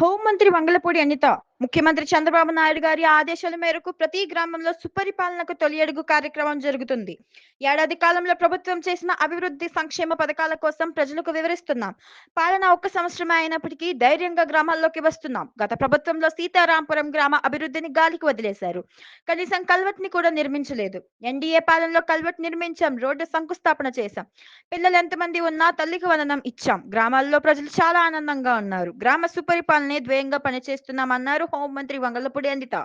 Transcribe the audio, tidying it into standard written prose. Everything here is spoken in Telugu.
హోంమంత్రి వంగలపూడి అనిత ముఖ్యమంత్రి చంద్రబాబు నాయుడు గారి ఆదేశాల మేరకు ప్రతి గ్రామంలో సుపరిపాలనకు తొలి అడుగు కార్యక్రమం జరుగుతుంది. ఏడాది కాలంలో ప్రభుత్వం చేసిన అభివృద్ధి సంక్షేమ పథకాల కోసం ప్రజలకు వివరిస్తున్నాం. పాలన ఒక్క సంవత్సరమే అయినప్పటికీ ధైర్యంగా గ్రామాల్లోకి వస్తున్నాం. గత ప్రభుత్వంలో సీతారాంపురం గ్రామ అభివృద్ధిని గాలికి వదిలేశారు. కనీసం కల్వర్ట్ ని కూడా నిర్మించలేదు. ఎన్డీఏ పాలనలో కల్వర్ట్ నిర్మించాం, రోడ్డు శంకుస్థాపన చేశాం. పిల్లలు ఎంతమంది ఉన్నా తల్లికి వందనం ఇచ్చాం. గ్రామాల్లో ప్రజలు చాలా ఆనందంగా ఉన్నారు. గ్రామ సుపరిపాలనే ధ్యేయంగా పనిచేస్తున్నామన్నారు హోంమంత్రి వంగలపూడి అనిత.